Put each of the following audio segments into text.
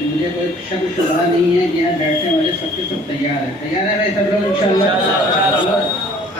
مجھے کوئی شک و شبہ نہیں ہے کہ یہاں بیٹھنے والے سب کے سب تیار ہیں. تیار ہیں بھائی سب لوگ انشاءاللہ؟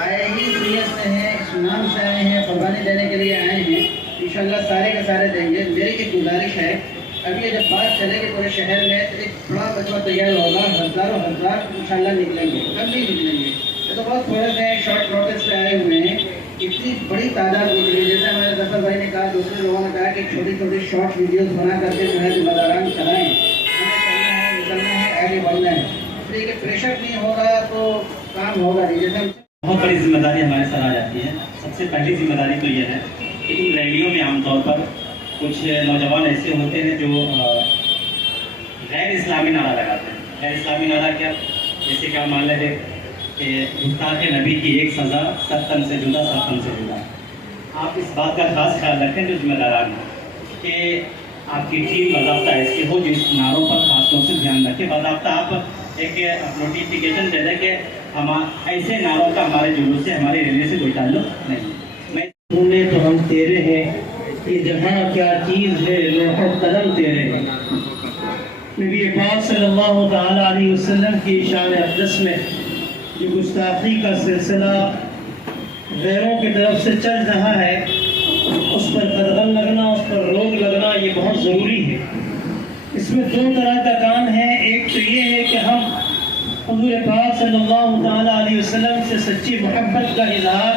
آئے ہی نیت سے ہیں، اس نام سے آئے ہیں، قربانی دینے کے لیے آئے ہیں. انشاءاللہ سارے کے سارے دیں گے. میری ایک گزارش ہے، ابھی جب بات چلے گی پورے شہر میں تو ایک بڑا مجمع تیار ہوگا، ہزاروں ہزار انشاءاللہ نکلیں گے. کب نہیں نکلیں گے؟ یہ تو بہت تھوڑے سے شارٹ نوٹس پہ آئے ہوئے ہیں. اتنی بڑی تعداد نکلی، جیسے ہمارے ظفر بھائی نے کہا، دوسرے لوگوں نے کہا کہ چھوٹی چھوٹی شارٹ ویڈیوز بنا کر کے جو ہے مزاران چلائیں. ہمیں چلنا ہے، نکلنا ہے، آگے بڑھنا ہے. اس لیے کہ پریشر نہیں ہوگا تو کام ہوگا نہیں. جیسے بہت بڑی ذمہ داری ہمارے سر آ جاتی ہے. سب سے پہلی ذمہ داری تو یہ ہے کہ ان ریلیوں میں عام طور پر کچھ نوجوان ایسے ہوتے ہیں جو غیر اسلامی نعرہ لگاتے ہیں. غیر اسلامی نعرہ کیا؟ جیسے کہ آپ مان لیتے کہ گستاخ نبی کی ایک سزا 7 تن سے جدا، 7 تن سے جدا. آپ اس بات کا خاص خیال رکھیں جو ذمہ داران ہیں کہ آپ کی ٹیم باضابطہ ایسی ہو جو اس نعروں پر خاص طور سے دھیان رکھے. باضابطہ آپ ایک نوٹیفیکیشن دے دیں کہ ہم ایسے نعروں کا ہمارے جلوس سے، ہمارے ریلی سے کوئی تعلق نہیں. میں تو ہم تیرے ہیں، یہ جہاں کیا چیز ہے، لوح قلم تیرے ہیں. نبی پاک صلی اللہ تعالیٰ علیہ وسلم کی شان اقدس میں جو گستاخی کا سلسلہ غیروں کی طرف سے چل رہا ہے، اس پر قدغن لگنا، اس پر روک لگنا یہ بہت ضروری ہے. اس میں 2 طرح کا کام ہے. ایک تو یہ ہے کہ ہم حضور پاک صلی اللہ تعالیٰ علیہ وسلم سے سچی محبت کا اظہار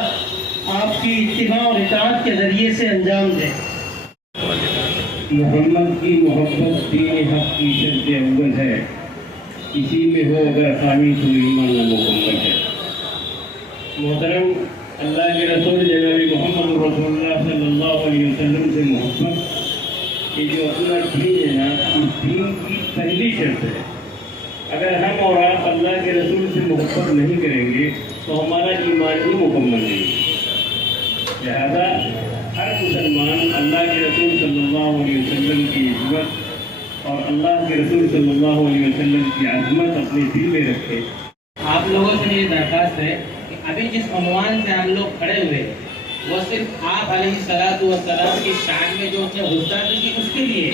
آپ کی اتباع اور اطاعت کے ذریعے سے انجام دیں. محمد کی محبت دین حق کی شرط اول ہے. کسی میں ہو اگر خامی تو ایمان نامکمل ہے. محترم، اللہ کے رسول جناب محمد رسول اللہ صلی اللہ علیہ وسلم سے محبت، یہ جو اپنا دین ہے نا، اس دین کی پہلی شرط ہے. اگر ہم اور آپ اللہ کے رسول سے محبت نہیں کریں گے تو ہمارا ایمان ہی مکمل نہیں. لہذا ہر مسلمان اللہ کے رسول صلی اللہ علیہ وسلم کی عزت اور اللہ کے رسول صلی اللہ علیہ وسلم کی عظمت اپنے دل میں رکھے. آپ لوگوں سے میری درخواست ہے کہ ابھی جس عنوان سے ہم لوگ کھڑے ہوئے وہ صرف آپ علیہ الصلوۃ والسلام کی شان میں جو اس نے گستاخی کی اس کے لیے.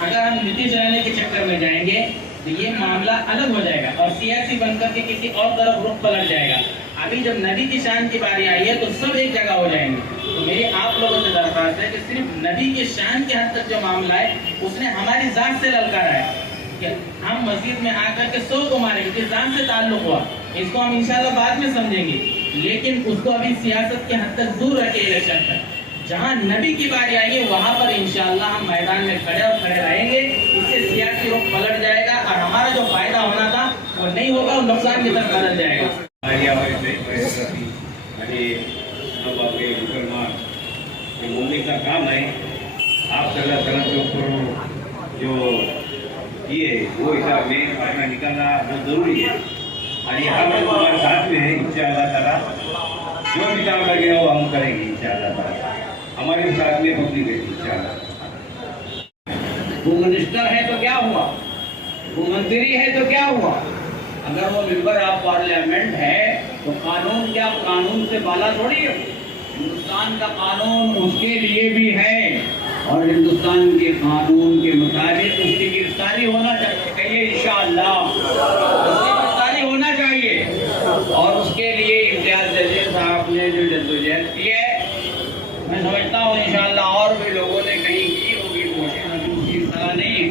اگر ہم نتیج رہنے کے چکر میں جائیں گے تو یہ معاملہ الگ ہو جائے گا اور سیاسی بن کر کے کسی اور طرف رخ پلٹ جائے گا. ابھی جب نبی کی شان کی باری آئی ہے تو سب ایک جگہ ہو جائیں گے. تو میری آپ لوگوں سے درخواست ہے کہ صرف نبی کی شان کے حد تک جو معاملہ ہے اس نے ہماری ذات سے للکارا ہے کہ ہم مسجد میں آ کر کے 100 کو ماریں گے، کس ذات سے تعلق ہوا. اس کو ہم انشاءاللہ بعد میں سمجھیں گے، لیکن اس کو ابھی سیاست کے حد تک دور رکھے الیکشن تک. جہاں نبی کی باری آئی ہے وہاں پر انشاءاللہ ہم میدان میں کھڑے رہیں گے. اس سے سیاسی رخ پلٹ جائے گا اور ہمارا جو فائدہ ہونا تھا وہ نہیں ہوگا اور نقصان کی طرف بدل جائے گا. بولنے کا کام ہے. آپ صلی اللہ علیہ وسلم کے اوپر جو یہ وہ حساب میں پڑھنا نکالنا بہت ضروری ہے. ہم ہمارے ساتھ میں ہیں انشاءاللہ تعالیٰ. جو بھی کام لگے وہ ہم کریں گے انشاءاللہ تعالیٰ. ہمارے ساتھ میں پبلک ہے انشاءاللہ. وہ منسٹر ہے تو کیا ہوا، وہ منتری ہے تو کیا ہوا. اگر وہ ممبر آف پارلیمنٹ ہے تو قانون کیا قانون سے بالا تھوڑی ہے. ہندوستان کا قانون اس کے لیے بھی ہے اور ہندوستان کے قانون کے مطابق اس کی گرفتاری ہونا چاہیے انشاءاللہ. اس کی گرفتاری ہونا چاہیے اور اس کے لیے امتیاز جلیل صاحب نے جو جدوجہد کی ہے، میں سمجھتا ہوں انشاءاللہ اور بھی لوگوں نے کہیں کی ہوگی کوشش. اس کی طرح نہیں ہے،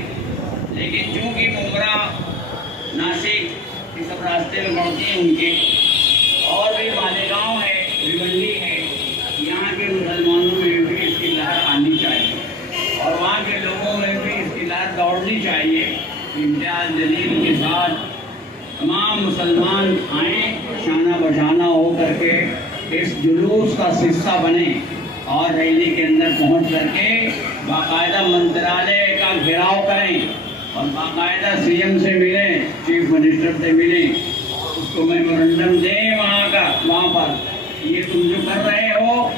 لیکن چونکہ ممبرا ناسک یہ سب راستے میں پڑتی ہیں ان کے، اور بھی مالیگاؤں ہے، بھیونڈی ہے، یہاں کے مسلمانوں میں بھی اس کی لہر آنی چاہیے اور وہاں کے لوگوں میں بھی اس کی لہر دوڑنی چاہیے. امتیاز جلیل کے ساتھ تمام مسلمان آئیں، شانہ بشانہ ہو کر کے اس جلوس کا حصہ بنیں اور ریلی کے اندر پہنچ کر کے باقاعدہ منترالیہ کا گھیراؤ کریں اور باقاعدہ سی ایم سے ملیں، چیف منسٹر سے ملیں، اس کو میمورنڈم دیں وہاں پر یہ تم جو کر رہے ہو.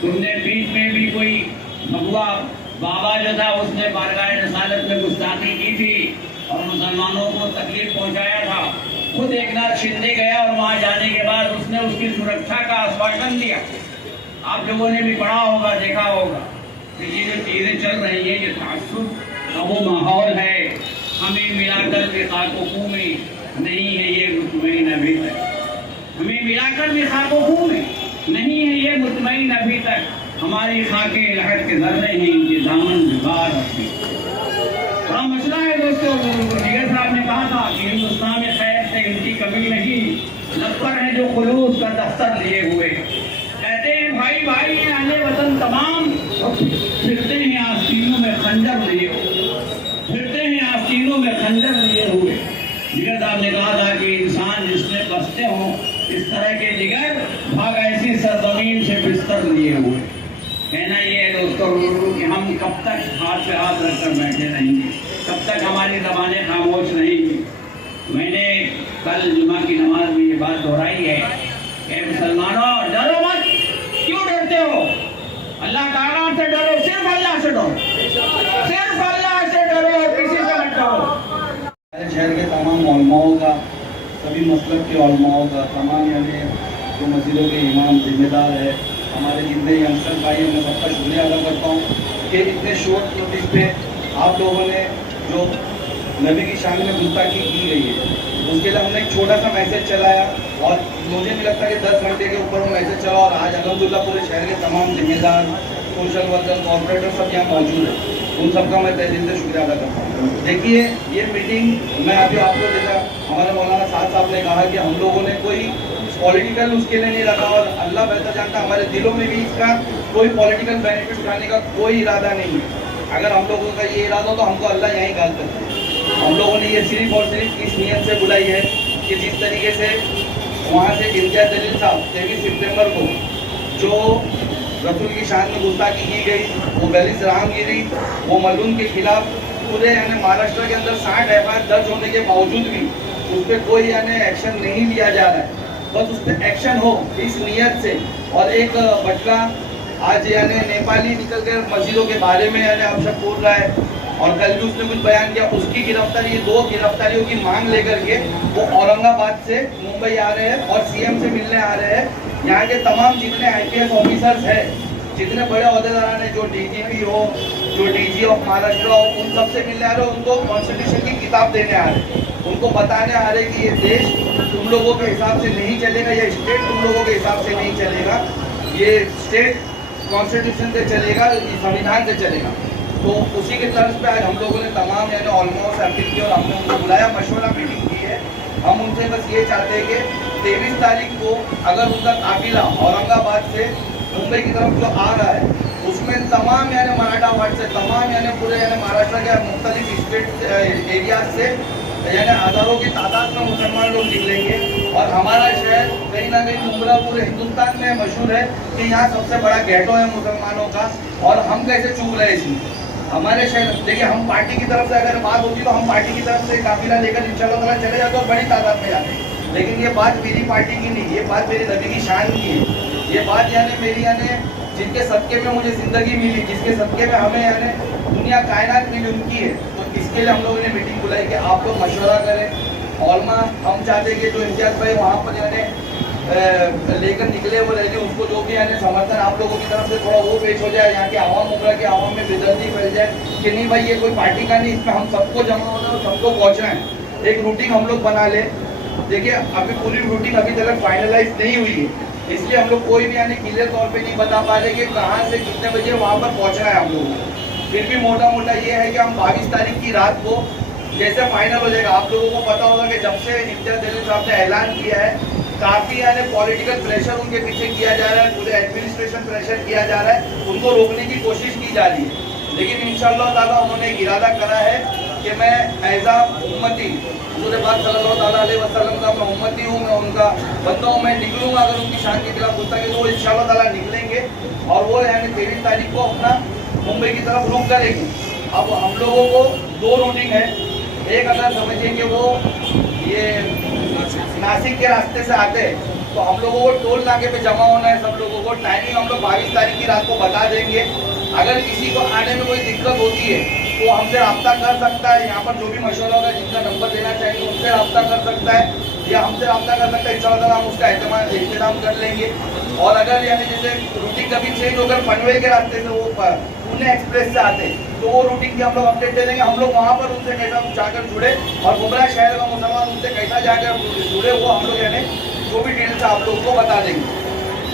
تم نے بیچ میں بھی کوئی بھگوا بابا جو تھا اس نے بارگاہ رسالت میں گستاخی کی تھی اور مسلمانوں کو تکلیف پہنچایا تھا. خود ایک ناتھ شندے گیا اور وہاں جانے کے بعد اس نے اس کی سرکشا کا آشواسن دیا. آپ لوگوں نے بھی پڑھا ہوگا، دیکھا ہوگا کہ یہ جو چیزیں چل رہی ہیں، یہ تعصب کا وہ ماحول ہے हमें मिलाकर मिसाकों में नहीं है ये मुतमईन अभी तक, हमें मिलाकर मिसाकों में नहीं है ये मुतमईन अभी तक, हमारी खाके लहर के जर्रे हैं इनके दामन में बार रखते। बड़ा मसला है दोस्तों। जिगर साहब ने कहा था कि हिंदुस्तान में खैर से इनकी कमी नहीं, लश्कर है जो खुलूस का दफ्तर लिए हुए। कहते हैं भाई भाई ये अहले वतन तमाम फिरते हैं आस्तीनों में खंजर लिए हुए, फिरते हैं आस्तीनों में खंजर लिए हुए। जिगर साहब ने कहा था कि इंसान जिसमें बसते हों इस तरह के जिगर, भाग ऐसी सरजमीन से बिस्तर लिए हुए। कहना ये है दोस्तों कि हम कब तक हाथ पे हाथ रखकर बैठे रहेंगे, कब तक हमारी ज़बानें खामोश रहेंगी। मैंने कल जुमा की नमाज में ये बात दोहराई है कि मुसलमानों डरो मत। क्यों डरते हो? अल्लाह ताला से डरो, सिर्फ अल्लाह से डरो, सिर्फ अल्लाह से डरो, किसी से मत डरो। शहर के तमाम उलमाओं का, सभी मसलब के उलमाओं का, तमाम यानी जो मस्जिदों के इमाम जिम्मेदार है, हमारे जितने यंगस्टर भाई हैं, मैं सबका शुक्रिया अदा करता हूँ कि इतने शॉर्ट नोटिस पे आप लोगों ने जो नबी की शान में गुस्ताखी की गई है उसके लिए हमने एक छोटा सा मैसेज चलाया और मुझे नहीं लगता कि 10 घंटे के ऊपर वो मैसेज चला और आज अल्हम्दुलिल्लाह पूरे शहर के तमाम जिम्मेदार, सोशल वर्कर, कॉर्पोरेटर सब यहाँ मौजूद है। उन सबका मैं तहे दिल से शुक्रिया अदा करता हूँ। देखिए ये मीटिंग मैं अभी आपको जैसा हमारे मौलाना साहब ने कहा कि हम लोगों ने कोई पॉलिटिकल उसके लिए नहीं रखा और अल्लाह बेहतर जानता हमारे दिलों में भी इसका कोई पॉलिटिकल बेनिफिट उठाने का कोई इरादा नहीं है। अगर हम लोगों का ये इरादा हो तो हमको अल्लाह यहीं गाल करते हैं। हम लोगों ने ये सिर्फ और सिर्फ इस नियत से बुलाई है कि जिस तरीके से वहाँ से इम्तियाज़ जलील साहब 23 सितंबर को जो रसूल की शान में गुस्ताखी की गई, वो गलीस रामगिरी, वो मलून के खिलाफ पूरे यानी महाराष्ट्र के अंदर 60 एफआईआर दर्ज होने के बावजूद भी उस पर कोई यानी एक्शन नहीं लिया जा रहा है। बस उस पर एक्शन हो इस नियत से। और एक बटला आज यानी नेपाली निकल कर मस्जिदों के बारे में यानी अब सब बोल रहा है और कल भी उसने कुछ बयान किया, उसकी गिरफ्तारी, ये 2 गिरफ्तारियों की मांग लेकर के वो औरंगाबाद से मुंबई आ रहे हैं और सीएम से मिलने आ रहे हैं। यहाँ के तमाम जितने आईपीएस ऑफिसर्स हैं, जितने बड़े अहदेदार हैं, जो डीजीपी हो, जो डीजी ऑफ महाराष्ट्र हो, उन सबसे मिलने आ रहे हैं, उनको कॉन्स्टिट्यूशन की किताब देने आ रहे हैं, उनको बताने आ रहे हैं कि ये देश तुम लोगों के हिसाब से नहीं चलेगा, ये स्टेट तुम लोगों के हिसाब से नहीं चलेगा, ये स्टेट कॉन्स्टिट्यूशन से चलेगा, संविधान से चलेगा। तो उसी के तर्ज पे आज हम लोगों ने तमाम यानी ऑलमोस्ट अपील की और हमने उनको बुलाया, मशवरा मीटिंग की है। हम उनसे बस ये चाहते हैं कि 23 तारीख को अगर उनका काफिला औरंगाबाद से मुंबई की तरफ जो आ रहा है उसमें तमाम यानी मराठा वार्ड से, तमाम यानी पूरे यानी महाराष्ट्र के मुख्तलिफ स्टेट एरियाज से यानी हज़ारों की तादाद में मुसलमान लोग निकलेंगे और हमारा शहर कहीं ना कहीं मुंबई पूरे हिंदुस्तान में मशहूर है कि यहाँ सबसे बड़ा गेटो है मुसलमानों का। और हम कैसे चूक रहे इसमें? हमारे शहर देखिए, हम पार्टी की तरफ से अगर बात होती तो हम पार्टी की तरफ से काफिला लेकर इंशाअल्लाह ताला चले जाते और बड़ी तादाद में जाते, लेकिन ये बात मेरी पार्टी की नहीं, ये बात मेरी नबी की शान की है। ये बात यानी मेरी यानी जिनके सदके में मुझे ज़िंदगी मिली, जिसके सदके में हमें यानी दुनिया कायनात मिली, उनकी है। तो इसके लिए हम लोगों ने मीटिंग बुलाई कि आप लोग मशवरा करें। ऑलमा हम चाहते हैं कि जो इम्तियाज़ भाई वहाँ पर यानी लेकर निकले वो रैली, उसको जो भी यानी समर्थन आप लोगों की तरफ से थोड़ा वो पेश हो जाए, यहाँ के आवाम उमरा के आवाम में बेदर्दी फैल जाए कि नहीं भाई ये कोई पार्टी का नहीं, इसमें हम सबको जमा होना है और सबको पहुँचना है। एक रूटीन हम लोग बना ले। देखिए अभी पूरी रूटीन अभी तक फाइनलाइज नहीं हुई है, इसलिए हम लोग कोई भी यानी क्लियर तौर पे नहीं बता पा रहे कि कहाँ से कितने बजे वहाँ पर पहुँचना है हम लोगों को। फिर भी मोटा मोटा ये है कि हम 22 तारीख की रात को जैसे फाइनल हो जाएगा, आप लोगों को पता होगा कि जब से इम्तियाज़ जलील साहब ने ऐलान किया है काफ़ी यानी पॉलिटिकल प्रेशर उनके पीछे किया जा रहा है, पूरे एडमिनिस्ट्रेशन प्रेशर किया जा रहा है, उनको रोकने की कोशिश की जा रही है। लेकिन इंशाअल्लाह ताला उन्होंने एक इरादा करा है कि मैं एज आ उम्मती हुज़ूर पाक सल्लल्लाहु अलैहि वसल्लम का मैं उम्मती हूँ, मैं उनका बंदा हूँ, मैं निकलूँगा अगर उनकी शान के खिलाफ गुस्ताखी तो वो इंशाअल्लाह ताला निकलेंगे और वो यानी 23 तारीख को अपना मुंबई की तरफ रुख करेंगे। अब हम लोगों को 2 रूटिंग है। एक अगर समझिए कि वो ये नासिक के रास्ते से आते हैं तो हम लोगों को टोल नाके पे जमा होना है। सब लोगों को टाइमिंग हम लोग 22 तारीख की रात को बता देंगे। अगर किसी को आने में कोई दिक्कत होती है तो हमसे रब्ता कर सकता है, यहाँ पर जो भी मशवरा होगा जिनका नंबर देना चाहिए उनसे रब्ता कर सकता है या हमसे रब्ता कर सकता है। इंशाअल्लाह हम उसका इंतजाम कर लेंगे। और अगर यानी जैसे रूटीन कभी चेंज होकर पनवेल के रास्ते से वो पुणे एक्सप्रेस से आते हैं, तो वो रूटिंग की हम लोग अपडेट दे देंगे। हम लोग वहाँ पर उनसे कैसा जाकर जुड़े और बुमरा शहर का मुसलमान उनसे कैसा जाकर जुड़े, वो हम लोग यानी जो भी डिटेल्स आप लोगों को बता देंगे।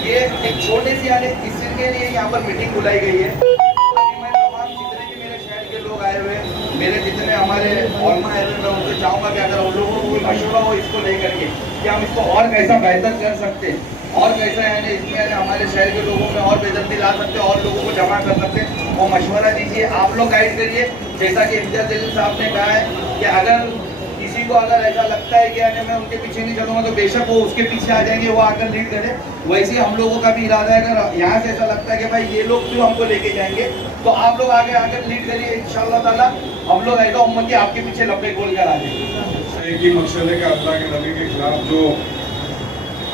ये एक छोटी सी यानी इसी के लिए यहाँ पर मीटिंग बुलाई गई है। अभी मैं तमाम जितने भी मेरे शहर के लोग आए हुए हैं, मेरे जितने हमारे औलमा आए हुए, मैं उनसे चाहूँगा कि अगर उन लोगों को कोई मशवरा हो इसको लेकर के कि हम इसको और कैसा बेहतर कर सकते हैं और कैसा यानी इसमें यानी हमारे शहर के लोगों में और बेदर्दी ला सकते हैं और लोगों को जमा कर सकते हैं, वो मशवरा दीजिए, आप लोग गाइड करिए। जैसा कि इम्तियाज़ जलील साहब ने कहा है कि अगर किसी को अगर ऐसा लगता है कि यानी मैं उनके पीछे नहीं चलूँगा तो बेशक वो उसके पीछे आ जाएंगे, वो आकर लीड करे। वैसे ही हम लोगों का भी इरादा है, अगर यहाँ से ऐसा लगता है कि भाई ये लोग क्यों हमको लेके जाएंगे, तो आप लोग आगे आकर लीड करिए। इंशाअल्लाह ताला हम लोग ऐसा उम्मत के आपके पीछे लपे बोल कर आ जाएंगे। एक ही मकसद है कि अल्लाह के नबी के खिलाफ जो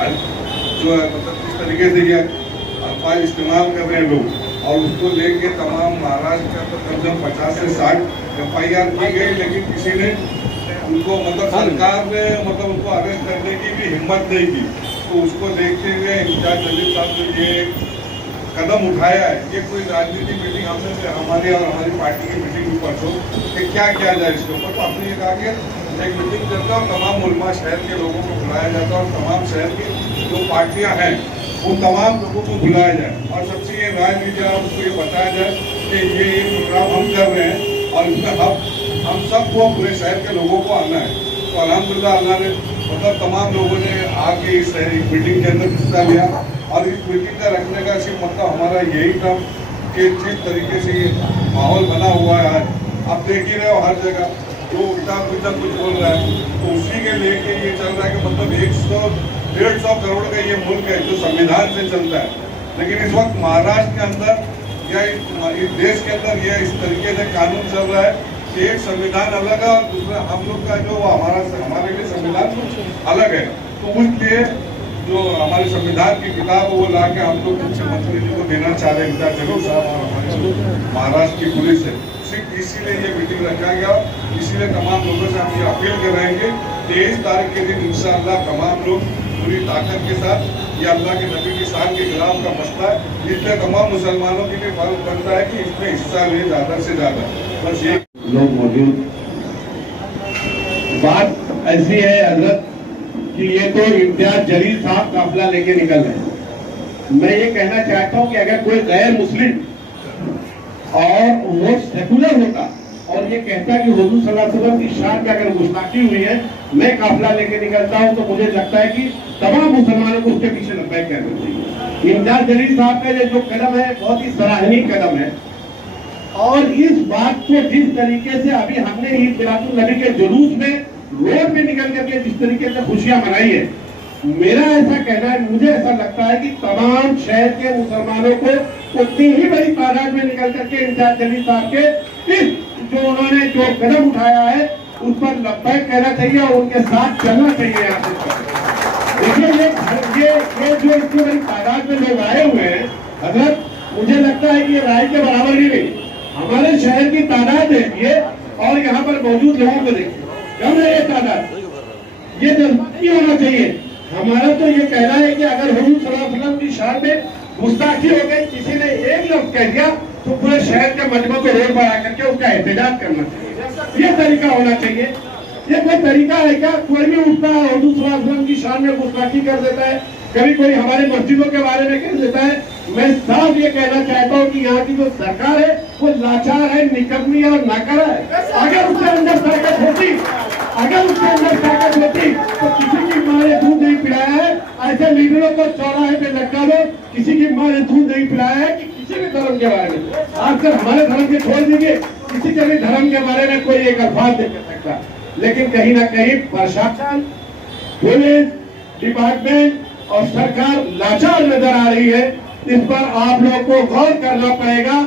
है मतलब इस तरीके से ये अल्फाज इस्तेमाल कर रहे हैं लोग, और उसको लेके तमाम महाराष्ट्र के अंदर कम से कम 50 से 60 FIR की गई, लेकिन किसी ने उनको मतलब सरकार ने मतलब उनको अरेस्ट करने की भी हिम्मत नहीं की। तो उसको देखते हुए इम्तियाज़ जलील साहब ने ये कदम उठाया है। ये कोई राजनीतिक मीटिंग हमने से हमारी और हमारी पार्टी की मीटिंग ऊपर हो कि क्या किया जाए इसके ऊपर, तो आपने ये कहा कि एक मीटिंग करता और तमाम उलमा शहर के लोगों को बुलाया जाता है और तमाम शहर की जो पार्टियां हैं उन तमाम लोगों को बुलाया जाए और सबसे ये राय दी जाए और उसको ये बताया जाए कि ये प्रोग्राम हम कर रहे हैं और इसमें हम सबको पूरे शहर के लोगों को आना है। तो अल्हम्दुलिल्लाह अल्लाह ने मतलब तमाम लोगों ने आके इस मीटिंग के अंदर हिस्सा लिया और इस मीटिंग का रखने का सिर्फ मतलब हमारा यही था कि जिस तरीके से ये माहौल बना हुआ है आज आप देख ही रहे हो, हर जगह जो उल्टा पुल्टा कुछ बोल रहा है, तो उसी के लेके ये चल रहा है कि मतलब 100-150 करोड़ का ये मुल्क है जो संविधान से चलता है, लेकिन इस वक्त महाराष्ट्र के अंदर या इस देश के अंदर ये इस तरीके से कानून चल रहा है कि एक संविधान अलग है और दूसरा हम लोग का जो हमारे लिए संविधान अलग है। तो उसलिए जो हमारे संविधान की किताब है वो ला के हम लोग मुख्यमंत्री जी को देना चाह रहे हैं, इम्तियाज़ जलील साहब और हमारे महाराष्ट्र की पुलिस है। सिर्फ इसीलिए ये मीटिंग रखा गया, इसीलिए तमाम लोगों से हम ये अपील कर रहेंगे 23 तारीख के दिन इंशाअल्लाह तमाम लोग पूरी ताकत के साथ ये अल्लाह के नबी की शान के खिलाफ का मसला है, इसलिए तमाम मुसलमानों की भी फर्ज बनता है कि इसमें हिस्सा लें ज़्यादा से ज़्यादा। बस ये लोग मौजूद। बात ऐसी है हजरत कि ये तो इम्तियाज़ जलील साहब काफिला लेके निकल रहे हैं। मैं ये कहना चाहता हूँ कि अगर कोई गैर मुस्लिम और वो सेकुलर होता और ये कहता कि हुजूर सल्लल्लाहु अलैहि वसल्लम की शान में अगर गुस्ताखी हुई है, मैं काफिला लेके निकलता हूँ, तो मुझे लगता है कि तमाम मुसलमानों को उसके पीछे लब्बैक कहना चाहिए। इम्तियाज़ जलील साहब का ये जो कदम है बहुत ही सराहनीय कदम है और इस बात को जिस तरीके से अभी हमने ईद मिलादुन नबी के जुलूस में रोड पे निकल करके जिस तरीके से खुशियां मनाई है, मेरा ऐसा कहना है, मुझे ऐसा लगता है कि तमाम शहर के मुसलमानों को उतनी ही बड़ी तादाद में निकल करके इम्तियाज़ जलील साहब के इस जो उन्होंने जो कदम उठाया है उस पर लब्बैक कहना चाहिए और उनके साथ चलना चाहिए। देखिए ये जो इतनी बड़ी तादाद में लोग आए हुए हैं, अगर मुझे लगता है कि ये राय के बराबर ही नहीं, हमारे शहर की तादाद है ये और यहाँ पर मौजूद लोगों को देखिए कम है ये तादाद, ये जज्बा नहीं होना चाहिए। हमारा तो ये कहना है कि अगर हुजूर सल्लल्लाहु अलैहि वसल्लम की शान में गुस्ताखी हो गई, किसी ने एक लफ्ज कह दिया, तो पूरे शहर के मजमू को रोड पर आकर के उसका एहतजाज करना चाहिए। ये तरीका होना चाहिए। ये कोई तरीका है क्या? कोई भी उठता है हुजूर सल्लल्लाहु अलैहि वसल्लम की शान में गुस्ताखी कर देता है, कभी कोई हमारे मस्जिदों के बारे में कह देता है। मैं साफ ये कहना चाहता हूँ कि यहाँ की जो सरकार है वो लाचार है, निकम्मी और नाकारा है। अगर उसके अंदर ताकत होती तो किसी की माँ ने दूध नहीं पिलाया है, ऐसे लीडरों को चौराहे पे लटका दो, किसी की माँ ने दूध नहीं पिलाया है कि किसी भी धर्म के बारे में, आजकल हमारे धर्म के छोड़ दीजिए, किसी के भी धर्म के बारे में कोई एक अल्फाज नहीं कर सकता। लेकिन कहीं ना कहीं प्रशासन, पुलिस डिपार्टमेंट और सरकार लाचार नजर आ रही है। इस पर आप लोगों को गौर करना पड़ेगा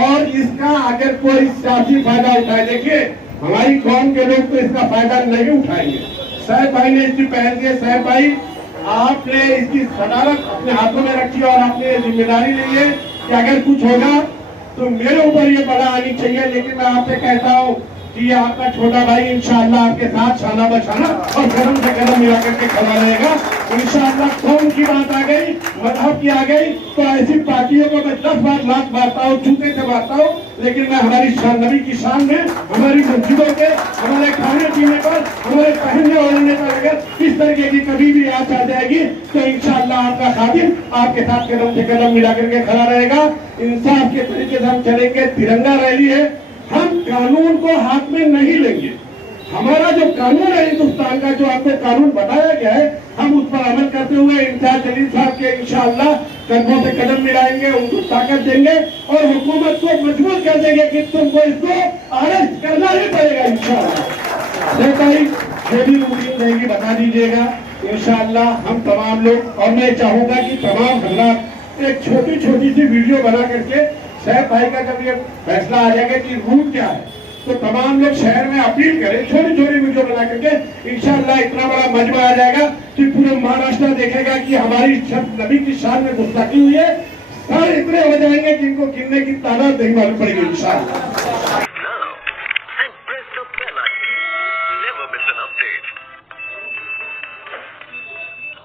और इसका अगर कोई सियासी फायदा उठाए, देखिए हमारी कौम के लोग तो इसका फायदा नहीं उठाएंगे। साहब भाई ने इसकी पहल की, साहब भाई आपने इसकी सदारत अपने हाथों में रखी और आपने जिम्मेदारी ली है कि अगर कुछ होगा तो मेरे ऊपर ये बड़ा आनी चाहिए। लेकिन मैं आपसे कहता हूँ कि ये आपका छोटा भाई इंशाअल्लाह आपके साथ शाना बशाना और कदम से कदम मिला करके खड़ा रहेगा। इंशाअल्लाह कौम की बात आ गई, मजहब की आ गई, तो ऐसी पार्टियों को मैं 10 बार लात मारता हूँ, जूते से मारता हूँ, लेकिन मैं हमारी शान, नबी की शान में, हमारी मस्जिदों के, हमारे खाने पीने पर, हमारे पहनने ओढ़ने पर अगर इस तरीके की कभी भी आँच आ जाएगी तो इंशाअल्लाह आपका खादिम आपके साथ कदम से कदम मिला करके खड़ा रहेगा। इंसाफ के तरीके से हम चलेंगे। तिरंगा रैली है, हम कानून को हाथ में नहीं लेंगे। हमारा जो कानून है हिंदुस्तान का, जो आपको कानून बताया गया है, हम उस पर अमल करते हुए इंचार्ज जलील साहब के इंशाअल्लाह कदमों से कदम मिलाएंगे, उनको ताकत देंगे और हुकूमत को मजबूर कर देंगे कि तुमको इसको अरेस्ट करना ही पड़ेगा इंशाअल्लाह। जो भी रूटीन रहेगी बता दीजिएगा इंशाअल्लाह। हम तमाम लोग, और मैं चाहूंगा कि तमाम हजरात एक छोटी छोटी सी वीडियो बना करके, शहर भाई का जब ये फैसला आ जाएगा कि रूट क्या है, तो तमाम लोग शहर में अपील करें, छोटी छोटी वीडियो बना करके इंशाअल्लाह इतना बड़ा मजमा आ जाएगा कि पूरे महाराष्ट्र देखेगा कि हमारी नबी की शान में गुस्ताखी हुई है। सारे इतने हो जाएंगे कि इनको गिनने की तादाद नहीं मालूम पड़ेगी इंशाअल्लाह।